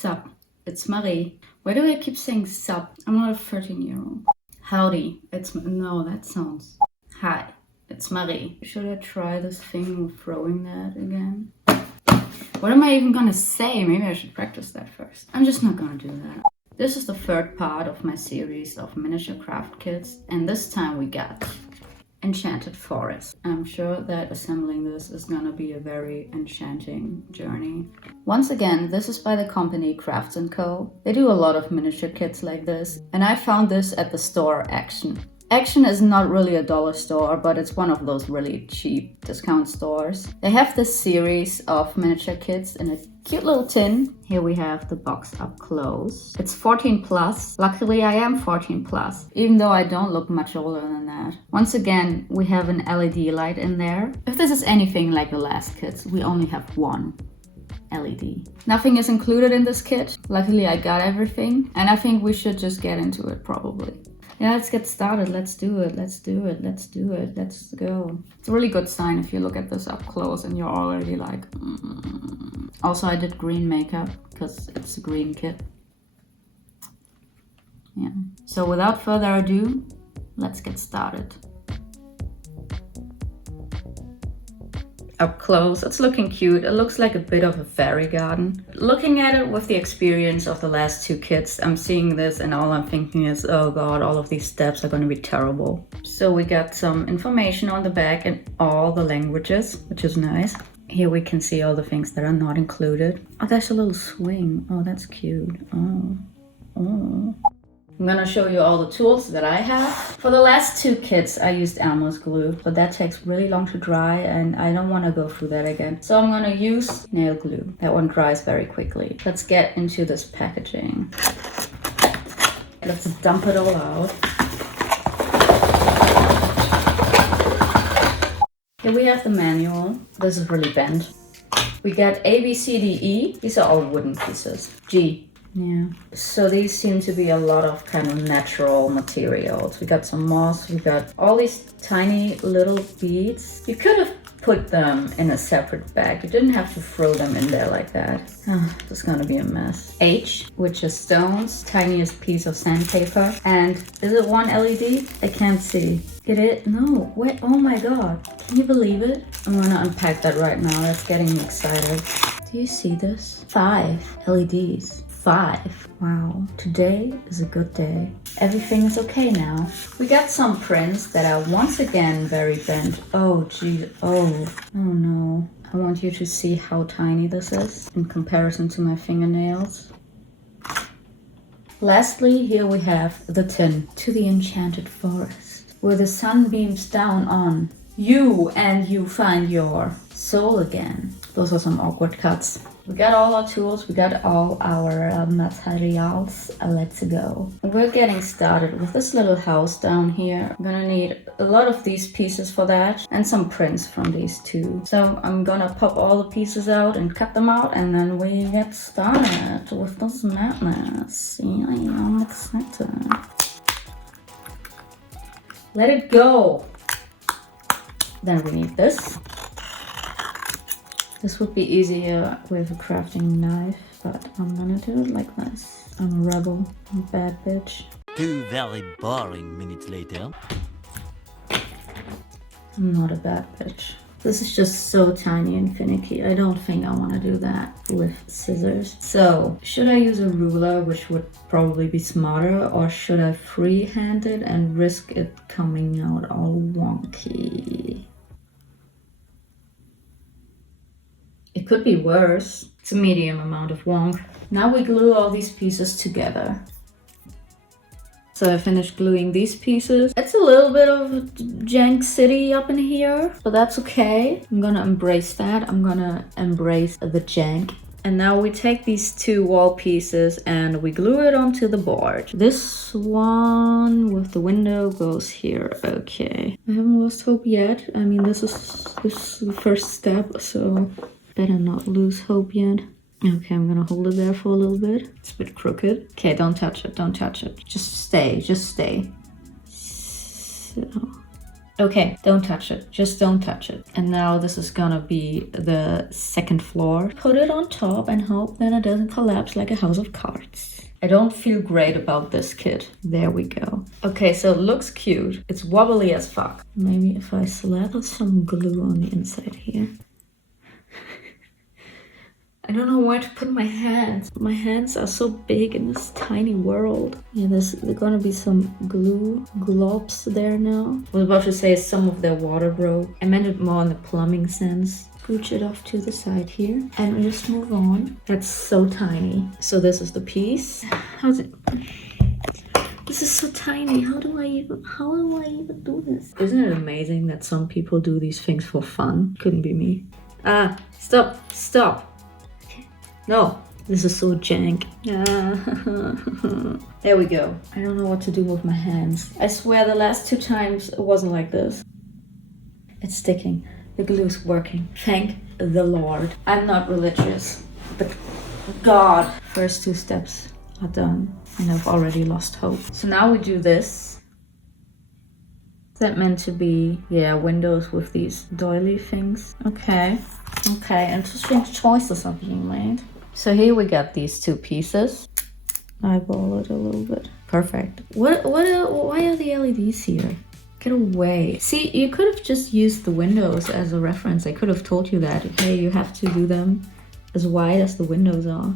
Sup, it's Marie. Why do I keep saying sup? I'm not a 13-year-old. Howdy, no, that sounds... Hi, it's Marie. Should I try this thing with throwing that again? What am I even gonna say? Maybe I should practice that first. I'm just not gonna do that. This is the third part of my series of miniature craft kits, and this time we got Enchanted Forest. I'm sure that assembling this is gonna be a very enchanting journey. Once again, this is by the company Crafts & Co. They do a lot of miniature kits like this, and I found this at the store Action. Action is not really a dollar store, but it's one of those really cheap discount stores. They have this series of miniature kits in a cute little tin. Here we have the box up close. It's 14 plus. Luckily I am 14 plus, even though I don't look much older than that. Once again, we have an LED light in there. If this is anything like the last kits, we only have one LED. Nothing is included in this kit. Luckily I got everything, and I think we should just get into it probably. Yeah, let's get started. Let's do it. Let's do it. Let's do it. Let's go. It's a really good sign if you look at this up close and you're already like... Also, I did green makeup because it's a green kit. Yeah. So without further ado, let's get started. Up close, it's looking cute. It looks like a bit of a fairy garden. Looking at it with the experience of the last two kits, I'm seeing this and all I'm thinking is, oh god, all of these steps are going to be terrible. So we got some information on the back in all the languages, which is nice. Here we can see all the things that are not included. Oh, there's a little swing. Oh, that's cute. Oh. I'm gonna show you all the tools that I have. For the last two kits, I used Elmer's glue, but that takes really long to dry and I don't want to go through that again. So I'm gonna use nail glue. That one dries very quickly. Let's get into this packaging. Let's dump it all out. Here we have the manual. This is really bent. We got A, B, C, D, E. These are all wooden pieces. G. Yeah, so these seem to be a lot of kind of natural materials. We got some moss, we got all these tiny little beads. You could have put them in a separate bag. You didn't have to throw them in there like that. Oh, this is gonna be a mess. H, which is stones, tiniest piece of sandpaper. And is it one LED? I can't see. It is? No, wait, oh my god. Can you believe it? I'm gonna unpack that right now. That's getting me excited. Do you see this? 5 LEDs. 5. Wow, today is a good day. Everything is okay now. We got some prints that are once again very bent. Oh geez, oh no. I want you to see how tiny this is in comparison to my fingernails. Lastly, here we have the tin. To the Enchanted Forest, where the sun beams down on you and you find your soul again. Those are some awkward cuts. We got all our tools, we got all our materials. Let's go. We're getting started with this little house down here. I'm gonna need a lot of these pieces for that and some prints from these two. So I'm gonna pop all the pieces out and cut them out, and then we get started with this madness. Yeah, I'm excited. Let it go. Then we need this. This would be easier with a crafting knife, but I'm gonna do it like this. I'm a rebel, I'm a bad bitch. 2 very boring minutes later. I'm not a bad bitch. This is just so tiny and finicky. I don't think I want to do that with scissors. So, should I use a ruler, which would probably be smarter, or should I freehand it and risk it coming out all wonky? It could be worse. It's a medium amount of wonk. Now we glue all these pieces together. So I finished gluing these pieces. It's a little bit of jank city up in here, but that's okay. I'm gonna embrace that. I'm gonna embrace the jank. And now we take these two wall pieces and we glue it onto the board. This one with the window goes here. Okay. I haven't lost hope yet. I mean, this is the first step, so better not lose hope yet. Okay, I'm gonna hold it there for a little bit. It's a bit crooked. Okay, don't touch it, don't touch it. Just stay, just stay. So, Okay, don't touch it. Just don't touch it. And now this is gonna be the second floor. Put it on top and hope that it doesn't collapse like a house of cards. I don't feel great about this kit. There we go. Okay, so it looks cute. It's wobbly as fuck. Maybe if I slather some glue on the inside here. I don't know where to put my hands. My hands are so big in this tiny world. Yeah, there's gonna be some glue globs there now. I was about to say some of their water broke. I meant it more in the plumbing sense. Scooch it off to the side here and we just move on. That's so tiny. So this is the piece. How's it? This is so tiny. How do I even do this? Isn't it amazing that some people do these things for fun? Couldn't be me. Ah, stop. No, this is so jank. There we go. I don't know what to do with my hands. I swear the last 2 times it wasn't like this. It's sticking. The glue is working. Thank the Lord. I'm not religious, but God. First 2 steps are done and I've already lost hope. So now we do this. Is that meant to be, yeah, windows with these doily things? Okay, interesting choices are being made. So here we got these 2 pieces. Eyeball it a little bit. Perfect. Why are the LEDs here? Get away. See, you could have just used the windows as a reference. I could have told you that. Okay, you have to do them as wide as the windows are.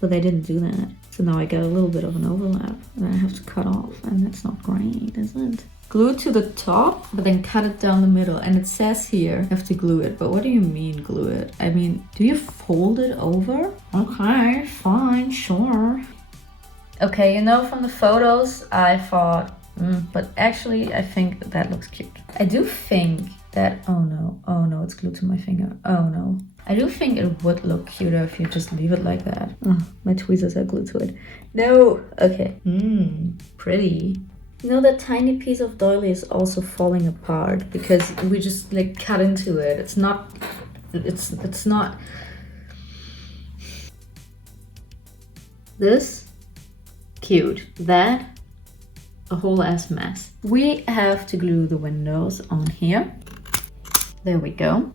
But they didn't do that. So now I get a little bit of an overlap that I have to cut off. And that's not great, is it? Glue it to the top, but then cut it down the middle. And it says here, you have to glue it. But what do you mean glue it? I mean, do you fold it over? Okay, fine, sure. Okay, you know, from the photos, I thought, but actually, I think that looks cute. I do think that, oh no, it's glued to my finger. Oh no. I do think it would look cuter if you just leave it like that. My tweezers are glued to it. No, okay. Pretty. You know, that tiny piece of doily is also falling apart because we just like cut into it. It's not. This, cute. That, a whole ass mess. We have to glue the windows on here. There we go.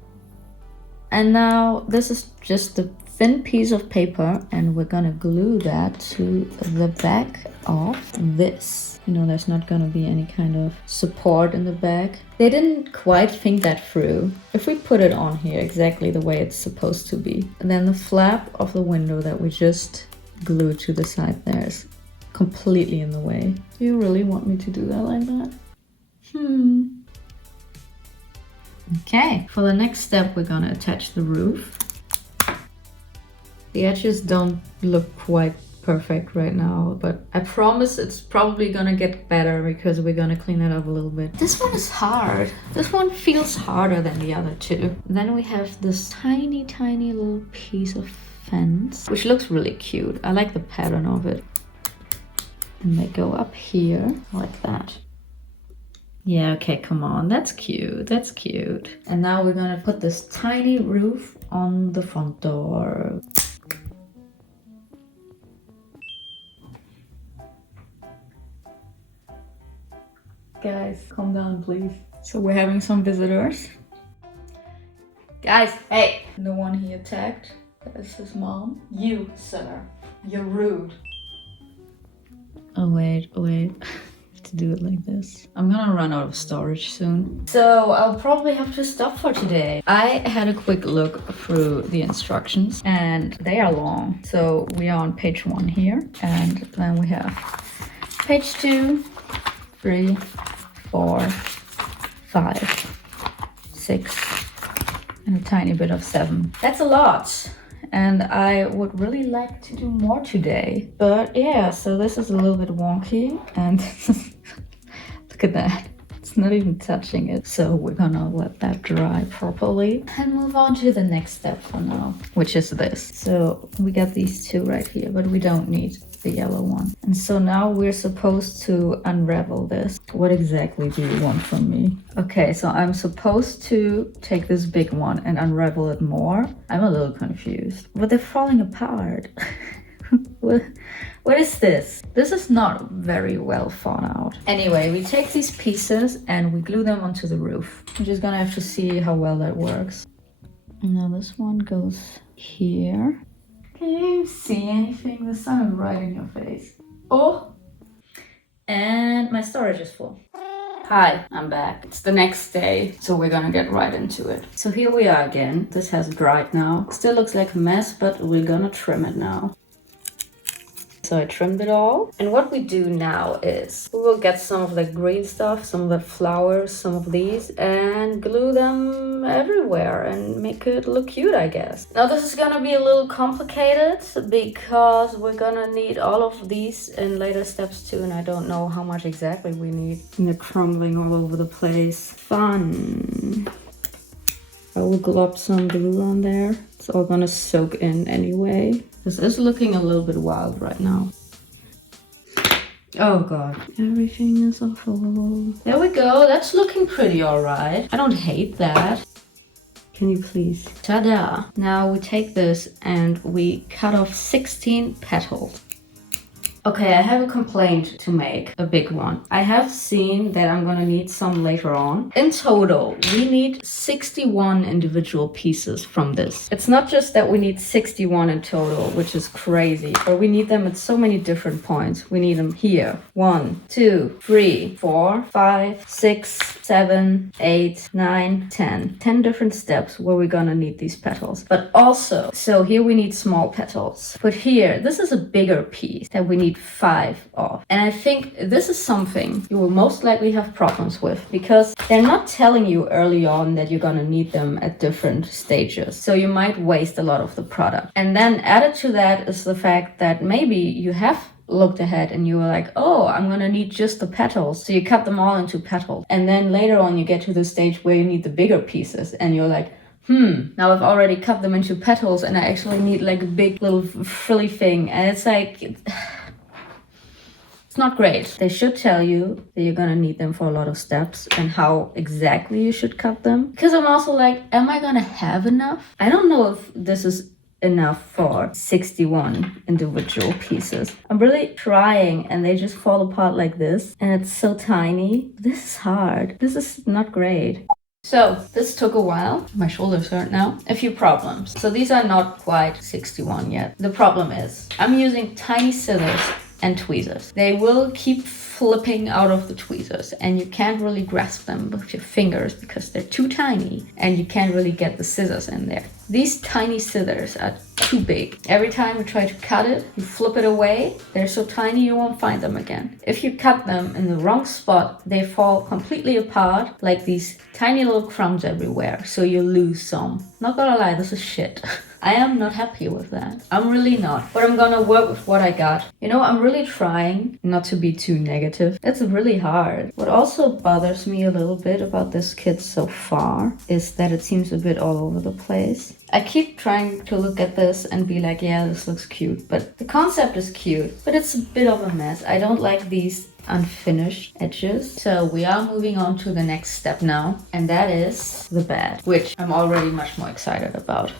And now this is just a thin piece of paper and we're gonna glue that to the back of this. You know, there's not gonna be any kind of support in the back. They didn't quite think that through. If we put it on here exactly the way it's supposed to be, and then the flap of the window that we just glued to the side there is completely in the way. Do you really want me to do that like that? Okay, for the next step, we're gonna attach the roof. The edges don't look quite perfect right now, but I promise it's probably gonna get better because we're gonna clean it up a little bit. This one is hard. This one feels harder than the other 2. Then we have this tiny little piece of fence, which looks really cute. I like the pattern of it. And they go up here like that. Yeah, okay, come on, that's cute, that's cute. And now we're gonna put this tiny roof on the front door. Guys, calm down, please. So we're having some visitors. Guys, hey! The one he attacked, that's his mom. You, sir, you're rude. Oh, wait. To do it like this. I'm gonna run out of storage soon. So I'll probably have to stop for today. I had a quick look through the instructions and they are long. So we are on page 1 here and then we have page 2, 3, 4, 5, 6 and a tiny bit of 7. That's a lot. And I would really like to do more today. But yeah, so this is a little bit wonky and look at that. It's not even touching it. So we're gonna let that dry properly and move on to the next step for now, which is this. So we got these 2 right here, but we don't need the yellow one. And so now we're supposed to unravel this. What exactly do you want from me? Okay, so I'm supposed to take this big one and unravel it more. I'm a little confused, but they're falling apart. What is this? This is not very well thought out. Anyway, we take these pieces and we glue them onto the roof. We're just gonna have to see how well that works. Now this one goes here. Can you see anything? The sun is right in your face. Oh! And my storage is full. Hi, I'm back. It's the next day, so we're gonna get right into it. So here we are again. This has dried now. Still looks like a mess, but we're gonna trim it now. So I trimmed it all. And what we do now is we will get some of the green stuff, some of the flowers, some of these, and glue them everywhere and make it look cute, I guess. Now this is gonna be a little complicated because we're gonna need all of these in later steps too, and I don't know how much exactly we need. And they're crumbling all over the place. Fun. I will glop some glue on there. It's all gonna soak in anyway. This is looking a little bit wild right now. Oh god, everything is awful. There we go, that's looking pretty alright. I don't hate that. Can you please? Ta-da! Now we take this and we cut off 16 petals. Okay, I have a complaint to make, a big one. I have seen that I'm gonna need some later on. In total, we need 61 individual pieces from this. It's not just that we need 61 in total, which is crazy, but we need them at so many different points. We need them here. 1, 2, 3, 4, 5, 6, 7, 8, 9, 10. 10 different steps where we're gonna need these petals. But also, so here we need small petals. But here, this is a bigger piece that we need 5 of. And I think this is something you will most likely have problems with because they're not telling you early on that you're gonna need them at different stages. So you might waste a lot of the product. And then added to that is the fact that maybe you have looked ahead and you were like, oh, I'm gonna need just the petals. So you cut them all into petals. And then later on you get to the stage where you need the bigger pieces and you're like, now I've already cut them into petals and I actually need like a big little frilly thing. And it's like, it's not great. They should tell you that you're gonna need them for a lot of steps and how exactly you should cut them. Because I'm also like, am I gonna have enough? I don't know if this is enough for 61 individual pieces. I'm really trying and they just fall apart like this and it's so tiny. This is hard. This is not great. So this took a while. My shoulders hurt now. A few problems. So these are not quite 61 yet. The problem is I'm using tiny scissors and tweezers. They will keep flipping out of the tweezers and you can't really grasp them with your fingers because they're too tiny and you can't really get the scissors in there. These tiny scissors are too big. Every time you try to cut it, you flip it away. They're so tiny you won't find them again. If you cut them in the wrong spot, they fall completely apart like these tiny little crumbs everywhere. So you lose some. Not gonna lie, this is shit. I am not happy with that. I'm really not. But I'm gonna work with what I got. You know, I'm really trying not to be too negative. It's really hard. What also bothers me a little bit about this kit so far is that it seems a bit all over the place. I keep trying to look at this and be like, yeah, this looks cute. But the concept is cute, but it's a bit of a mess. I don't like these unfinished edges. So we are moving on to the next step now. And that is the bed, which I'm already much more excited about.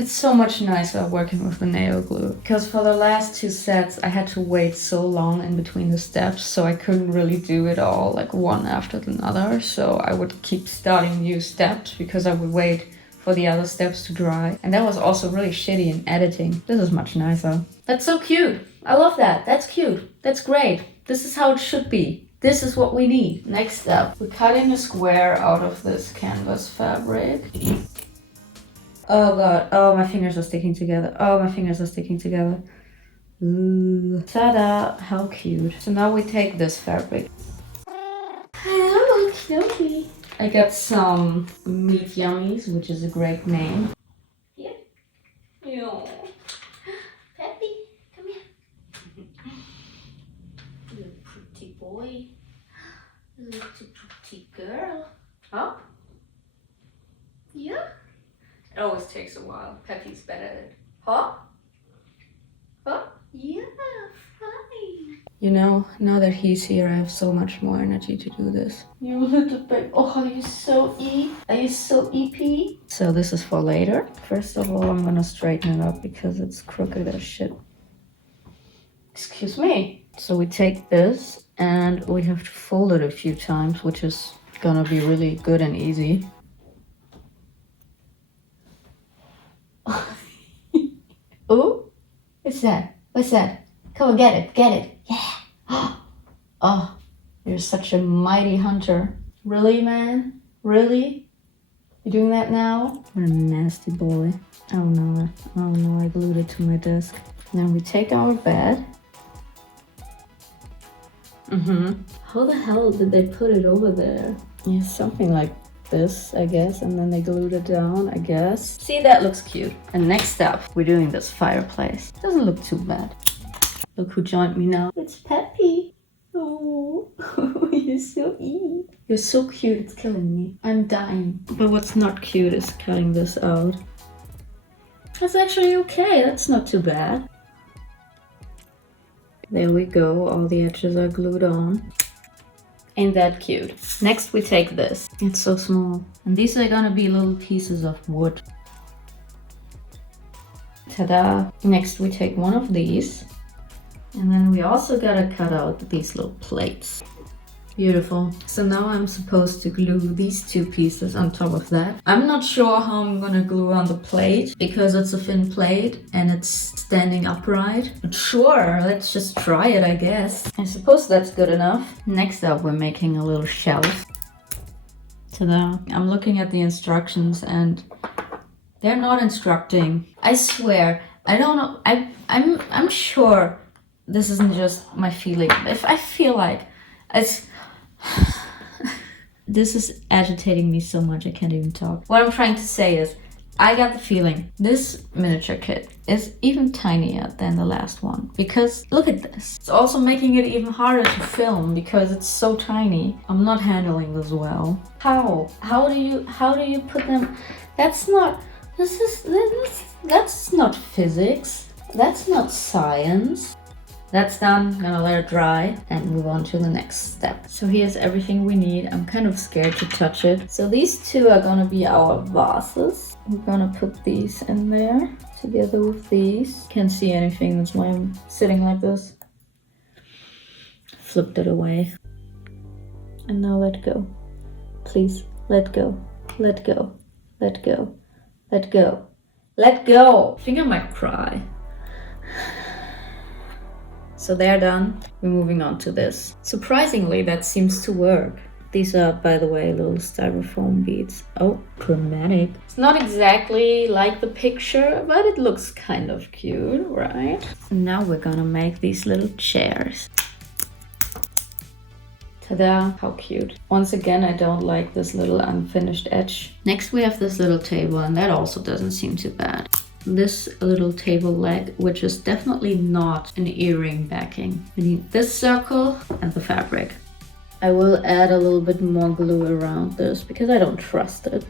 It's so much nicer working with the nail glue because for the last 2 sets I had to wait so long in between the steps, so I couldn't really do it all like one after another. So I would keep starting new steps because I would wait for the other steps to dry, and that was also really shitty in editing. This is much nicer. That's so cute. I love that. That's cute. That's great. This is how it should be. This is what we need. Next step, we're cutting a square out of this canvas fabric. Oh god, oh my fingers are sticking together. Oh, my fingers are sticking together. Ooh. Ta-da, how cute. So now we take this fabric. Hello, Knobi. I got some meat yummies, which is a great name. Yeah. Yo. Pepi, come here. You're a pretty boy. You're a pretty girl. Huh? Yeah? It always takes a while. Pepi's better at it. Huh? Huh? Yeah, fine. You know, now that he's here, I have so much more energy to do this. You little baby. Oh, are you so Are you so EP? So this is for later. First of all, I'm gonna straighten it up because it's crooked as shit. Excuse me. So we take this and we have to fold it a few times, which is gonna be really good and easy. Oh, what's that? What's that? Come on, get it, get it. Yeah. Oh, you're such a mighty hunter. Really, man? Really? You doing that now? What a nasty boy. Oh no, I glued it to my desk. Now we take our bed. How the hell did they put it over there? Yeah, something like this, I guess, and then they glued it down, I guess. See, that looks cute. And next up, we're doing this fireplace. Doesn't look too bad. Look who joined me now. It's Pepi. Oh, you're so You're so cute, it's killing me. I'm dying. But what's not cute is cutting this out. That's actually okay, that's not too bad. There we go, all the edges are glued on. Ain't that cute? Next we take this. It's so small. And these are gonna be little pieces of wood. Ta-da! Next we take one of these. And then we also gotta cut out these little plates. Beautiful. So now I'm supposed to glue these two pieces on top of that. I'm not sure how I'm gonna glue on the plate because it's a thin plate and it's standing upright. But sure, let's just try it, I guess. I suppose that's good enough. Next up, we're making a little shelf. Ta-da. I'm looking at the instructions and they're not instructing. I swear, I don't know. I'm sure this isn't just my feeling. If I feel like it's this is agitating me so much I can't even talk. What I'm trying to say is I got the feeling this miniature kit is even tinier than the last one because look at this. It's also making it even harder to film because it's so tiny. I'm not handling this well. How do you put them? That's not physics. That's not science. That's done, I'm gonna let it dry and move on to the next step. So here's everything we need. I'm kind of scared to touch it. So these two are gonna be our vases. We're gonna put these in there together with these. Can't see anything, that's why I'm sitting like this. Flipped it away. And now let go. Please, let go, let go, let go, let go, let go. I think I might cry. So they're done. We're moving on to this. Surprisingly, that seems to work. These are, by the way, little styrofoam beads. Oh, dramatic. It's not exactly like the picture, but it looks kind of cute, right? And now we're gonna make these little chairs. Ta-da, how cute. Once again, I don't like this little unfinished edge. Next we have this little table, and that also doesn't seem too bad. This little table leg, which is definitely not an earring backing. We need this circle and the fabric. I will add a little bit more glue around this because I don't trust it.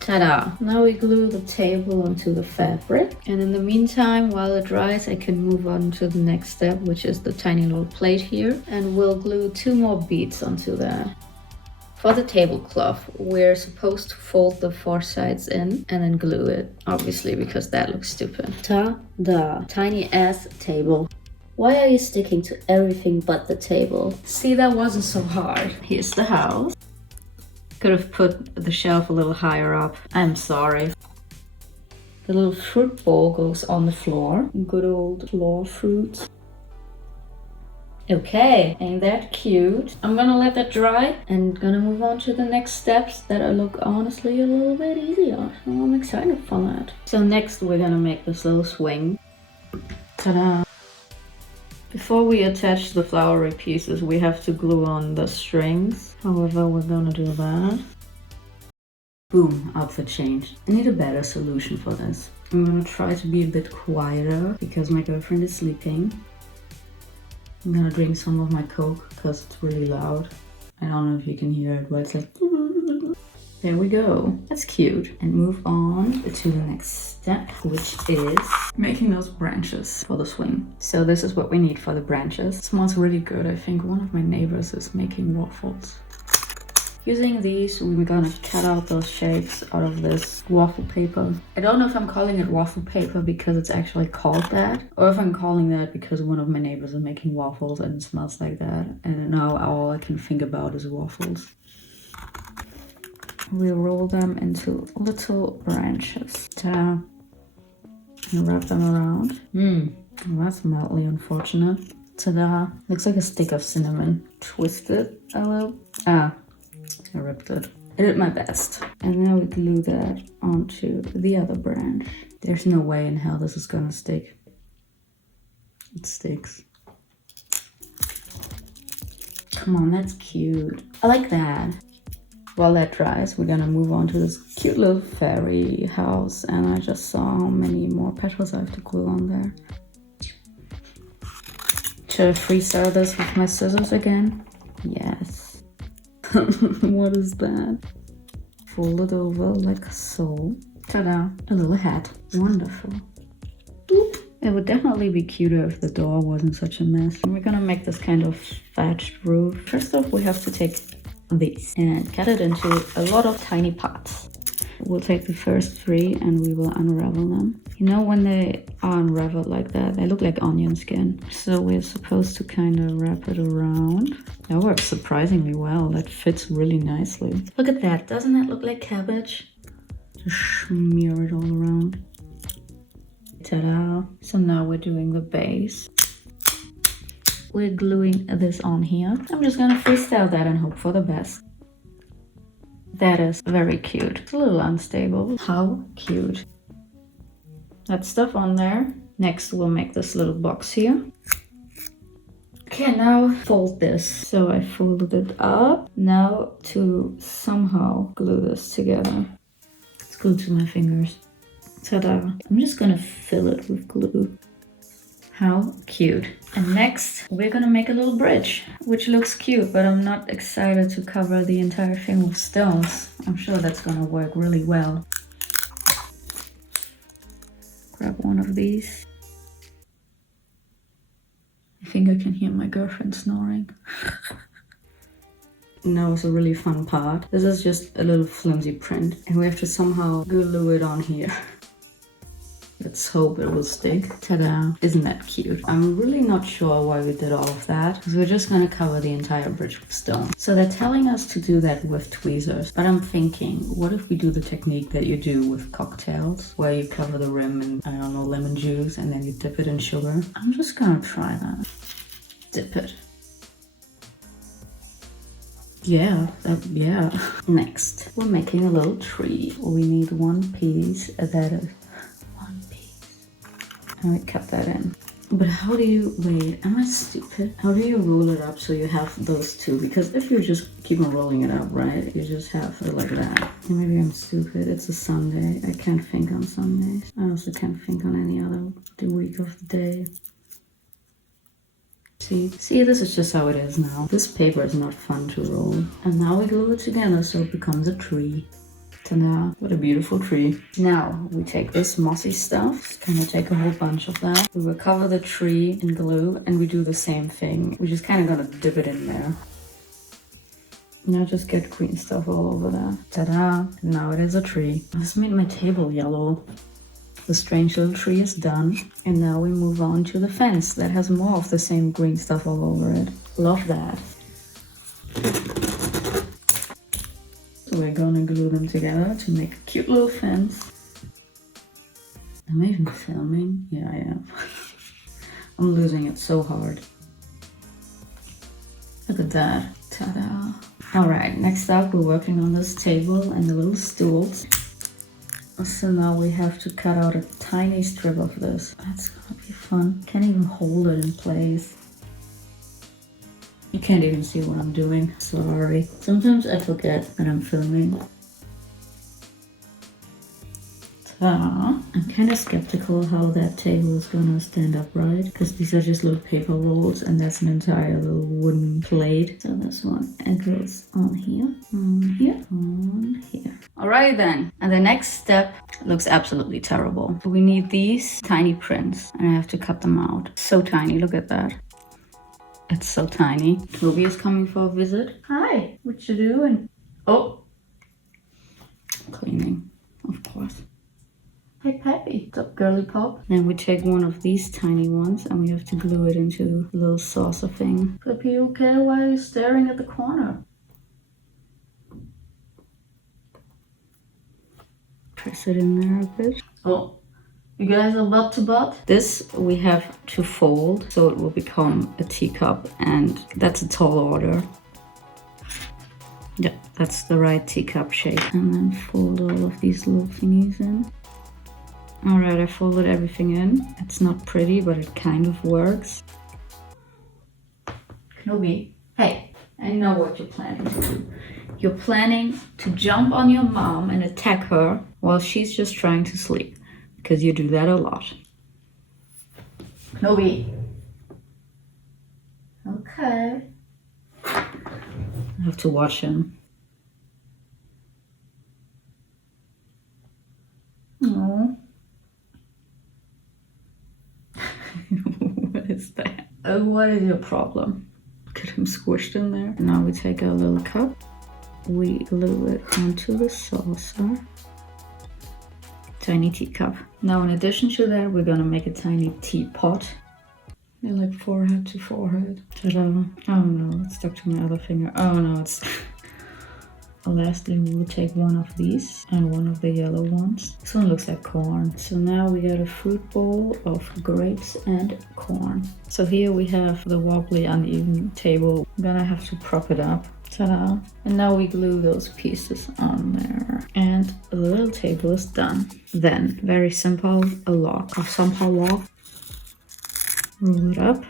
Ta-da! Now we glue the table onto the fabric. And in the meantime, while it dries, I can move on to the next step, which is the tiny little plate here. And we'll glue 2 more beads onto that. For the tablecloth, we're supposed to fold the 4 sides in and then glue it, obviously, because that looks stupid. Ta-da! Tiny ass table. Why are you sticking to everything but the table? See, that wasn't so hard. Here's the house. Could have put the shelf a little higher up. I'm sorry. The little fruit bowl goes on the floor. Good old floor fruits. Okay, ain't that cute? I'm gonna let that dry and gonna move on to the next steps that look honestly a little bit easier. So I'm excited for that. So next we're gonna make this little swing. Ta-da! Before we attach the flowery pieces, we have to glue on the strings. However, we're gonna do that. Boom, outfit changed. I need a better solution for this. I'm gonna try to be a bit quieter because my girlfriend is sleeping. I'm gonna drink some of my Coke because it's really loud. I don't know if you can hear it, but it's like... There we go. That's cute. And move on to the next step, which is making those branches for the swing. So this is what we need for the branches. It smells really good. I think one of my neighbors is making waffles. Using these, we're gonna cut out those shapes out of this waffle paper. I don't know if I'm calling it waffle paper because it's actually called that, or if I'm calling that because one of my neighbors is making waffles and it smells like that. And now all I can think about is waffles. We roll them into little branches. Ta-da. And wrap them around. Well, that's mildly unfortunate. Ta-da. Looks like a stick of cinnamon. Twist it a little. I ripped it. I did my best. And now we glue that onto the other branch. There's no way in hell this is gonna stick. It sticks. Come on, that's cute. I like that. While that dries, we're gonna move on to this cute little fairy house. And I just saw how many more petals I have to glue on there. Should I freestyle this with my scissors again? Yes. What is that? Fold it over like so. Ta-da! A little hat. Wonderful. Boop. It would definitely be cuter if the door wasn't such a mess. And we're gonna make this kind of thatched roof. First off, we have to take these and cut it into a lot of tiny parts. We'll take the first 3 and we will unravel them. You know, when they are unraveled like that, they look like onion skin. So we're supposed to kind of wrap it around. That works surprisingly well. That fits really nicely. Look at that. Doesn't that look like cabbage? Just smear it all around. Ta-da. So now we're doing the base. We're gluing this on here. I'm just gonna freestyle that and hope for the best. That is very cute. It's a little unstable. How cute. That stuff on there. Next, we'll make this little box here. Okay, now fold this. So I folded it up. Now to somehow glue this together. It's glued to my fingers. Ta-da. I'm just gonna fill it with glue. How cute. And next, we're gonna make a little bridge, which looks cute, but I'm not excited to cover the entire thing with stones. I'm sure that's gonna work really well. Grab one of these. I think I can hear my girlfriend snoring. Now is a really fun part. This is just a little flimsy print, and we have to somehow glue it on here. Let's hope it will stick. Ta-da! Isn't that cute? I'm really not sure why we did all of that, because we're just gonna cover the entire bridge with stone. So they're telling us to do that with tweezers, but I'm thinking, what if we do the technique that you do with cocktails, where you cover the rim in, I don't know, lemon juice, and then you dip it in sugar? I'm just gonna try that. Dip it. Yeah. Next, we're making a little tree. We need one piece that is and we cut that in. But how do you, wait, am I stupid? How do you roll it up so you have those two? Because if you just keep on rolling it up, right, you just have it like that. Maybe I'm stupid. It's a Sunday. I can't think on Sundays. I also can't think on any other week of the day. See, this is just how it is now. This paper is not fun to roll. And now we glue it together so it becomes a tree. Ta-da, what a beautiful tree. Now we take this mossy stuff, just kind of take a whole bunch of that. We will cover the tree in glue and we do the same thing. We're just kind of gonna dip it in there. Now just get green stuff all over that. Ta-da, now it is a tree. I just made my table yellow. The strange little tree is done. And now we move on to the fence that has more of the same green stuff all over it. Love that. So we're gonna glue them together to make a cute little fence. Am I even filming? Yeah, I am. I'm losing it so hard. Look at that. Ta-da. Alright, next up we're working on this table and the little stools. So now we have to cut out a tiny strip of this. That's gonna be fun. Can't even hold it in place. You can't even see what I'm doing. Sorry. Sometimes I forget that I'm filming. Ta-da. I'm kind of skeptical how that table is gonna stand upright, because these are just little paper rolls and that's an entire little wooden plate. So this one, it goes on here, on here, on here. Alright then. And the next step looks absolutely terrible. We need these tiny prints and I have to cut them out. So tiny, look at that. It's so tiny. Knobi is coming for a visit. Hi, what you doing? Oh, cleaning, of course. Hey Pepi, what's up girly pop? Then we take one of these tiny ones and we have to glue it into a little saucer thing. Pepi, okay? Why are you staring at the corner? Press it in there a bit. Oh, you guys are butt to butt. This we have to fold so it will become a teacup, and that's a tall order. Yeah, that's the right teacup shape. And then fold all of these little thingies in. Alright, I folded everything in. It's not pretty, but it kind of works. Knobi, hey, I know what you're planning to do. You're planning to jump on your mom and attack her while she's just trying to sleep. Because you do that a lot. Knobi. Okay. I have to watch him. No. What is that? Oh, what is your problem? Get him squished in there. Now we take our little cup. We glue it onto the saucer. Tiny teacup. Now in addition to that, we're gonna make a tiny teapot. They're like forehead to forehead. Ta-da. Oh no, it's stuck to my other finger. Oh no, it's... Lastly, we will take one of these and one of the yellow ones. This one looks like corn. So now we got a fruit bowl of grapes and corn. So here we have the wobbly uneven table. I'm gonna have to prop it up. Ta-da. And now we glue those pieces on there. And the little table is done. Then, very simple, a lock. Or somehow lock. Roll it up.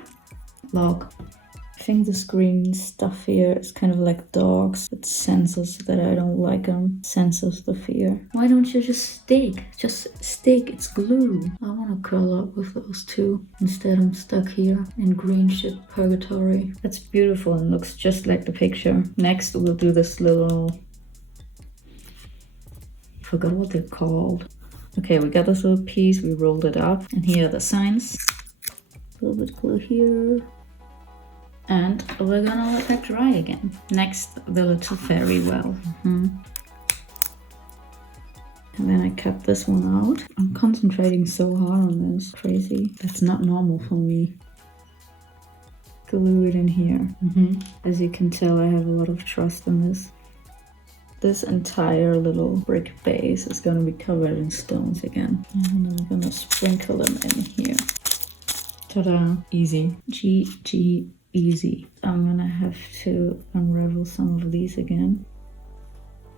Lock. I think this green stuff here is kind of like dogs. It senses that I don't like them. Senses the fear. Why don't you just stick? Just stick. It's glue. I want to curl up with those two. Instead I'm stuck here in green shit purgatory. That's beautiful and looks just like the picture. Next we'll do this little... Forgot what they're called. Okay, we got this little piece. We rolled it up. And here are the signs. A little bit glue here. And we're gonna let that dry again. Next, the little fairy well. And then I cut this one out. I'm concentrating so hard on this. Crazy. That's not normal for me. Glue it in here. As you can tell, I have a lot of trust in this. This entire little brick base is gonna be covered in stones again. And I'm gonna sprinkle them in here. Ta-da! Easy. G. Easy. I'm gonna have to unravel some of these again.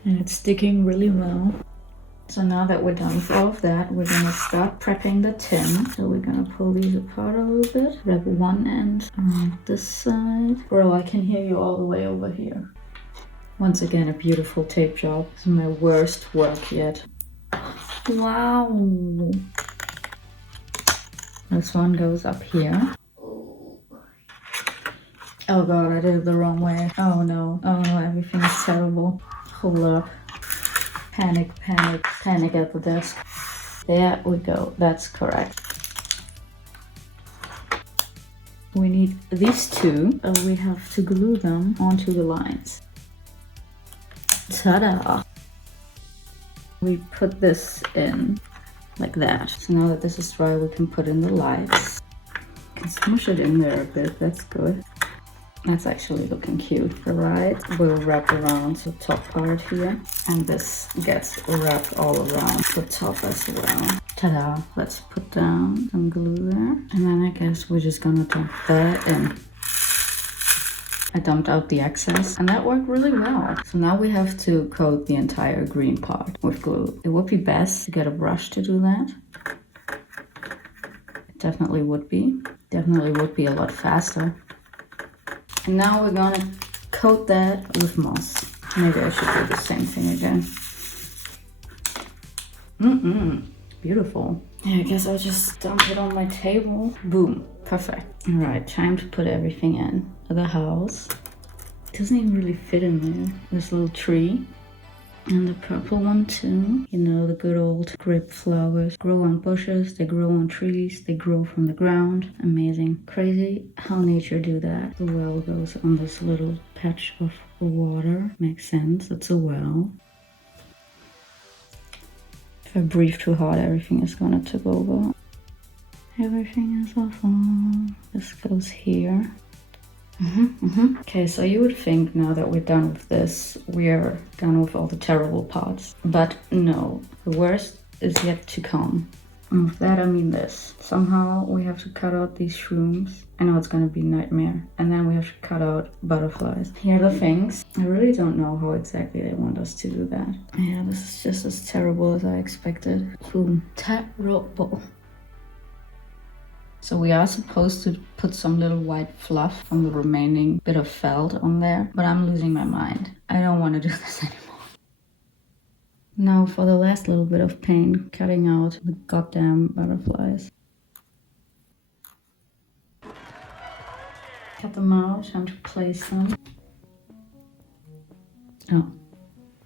And it's sticking really well. So now that we're done with all of that, we're gonna start prepping the tin. So we're gonna pull these apart a little bit. Wrap one end on this side. Bro, I can hear you all the way over here. Once again, a beautiful tape job. This is my worst work yet. Wow. This one goes up here. Oh god, I did it the wrong way. Oh no, everything is terrible. Hold up. Panic at the desk. There we go, that's correct. We need these two, and we have to glue them onto the lines. Ta-da! We put this in like that. So now that this is dry, we can put in the lights. Can smush it in there a bit, that's good. That's actually looking cute. Right, we'll wrap around the top part here, and this gets wrapped all around the top as well. Ta-da! Let's put down some glue there, and then I guess we're just gonna dump that in. I dumped out the excess, and that worked really well. So now we have to coat the entire green part with glue. It would be best to get a brush to do that. It definitely would be. Definitely would be a lot faster. And now we're gonna coat that with moss. Maybe I should do the same thing again. Beautiful. Yeah, I guess I'll just dump it on my table. Boom, perfect. All right, time to put everything in the house. It doesn't even really fit in there. This little tree. And the purple one too. You know, the good old grape flowers grow on bushes, they grow on trees, they grow from the ground. Amazing. Crazy how nature do that. The well goes on this little patch of water. Makes sense, it's a well. If I breathe too hard, everything is gonna tip over. Everything is awful. This goes here. Okay, so you would think now that we're done with this, we're done with all the terrible parts. But no, the worst is yet to come. And with that I mean this. Somehow we have to cut out these shrooms. I know it's gonna be a nightmare. And then we have to cut out butterflies. Here are the things. I really don't know how exactly they want us to do that. Yeah, this is just as terrible as I expected. Boom. Terrible. So we are supposed to put some little white fluff from the remaining bit of felt on there, but I'm losing my mind. I don't want to do this anymore. Now for the last little bit of paint, cutting out the goddamn butterflies. Cut them out, time to place them. Oh,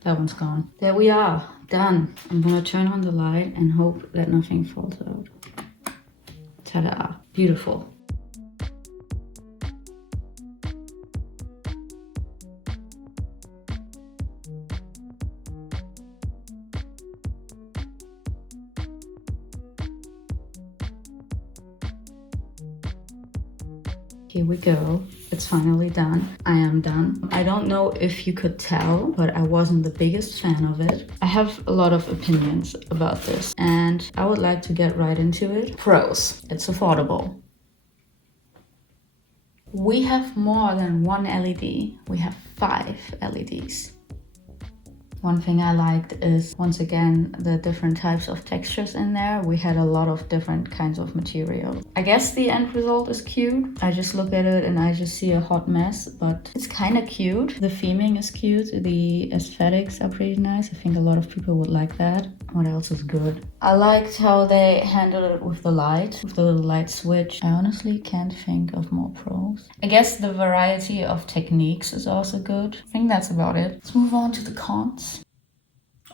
that one's gone. There we are, done. I'm gonna turn on the light and hope that nothing falls out. Ta-da, beautiful. Here we go. It's finally done. I am done. I don't know if you could tell, but I wasn't the biggest fan of it. I have a lot of opinions about this and I would like to get right into it. Pros, it's affordable. We have more than one LED. We have 5 LEDs. One thing I liked is, once again, the different types of textures in there. We had a lot of different kinds of material. I guess the end result is cute. I just look at it and I just see a hot mess, but it's kind of cute. The theming is cute. The aesthetics are pretty nice. I think a lot of people would like that. What else is good? I liked how they handled it with the light, with the little light switch. I honestly can't think of more pros. I guess the variety of techniques is also good. I think that's about it. Let's move on to the cons.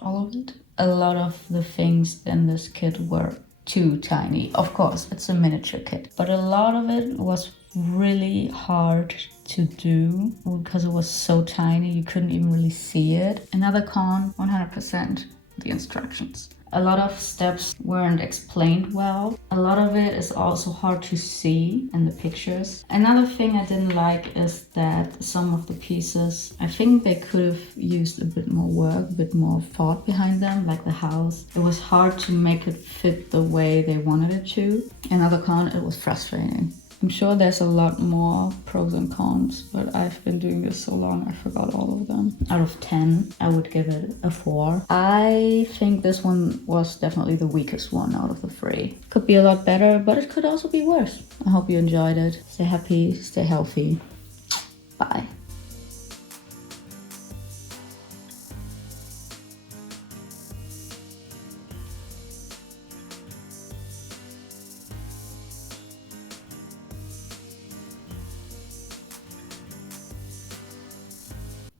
All of it. A lot of the things in this kit were too tiny. Of course, it's a miniature kit, but a lot of it was really hard to do because it was so tiny you couldn't even really see it. Another con, 100%, the instructions. A lot of steps weren't explained well. A lot of it is also hard to see in the pictures. Another thing I didn't like is that some of the pieces, I think they could have used a bit more work, a bit more thought behind them, like the house. It was hard to make it fit the way they wanted it to. Another con, it was frustrating. I'm sure there's a lot more pros and cons, but I've been doing this so long I forgot all of them. Out of 10, I would give it a 4. I think this one was definitely the weakest one out of the 3. Could be a lot better, but it could also be worse. I hope you enjoyed it. Stay happy, stay healthy. Bye.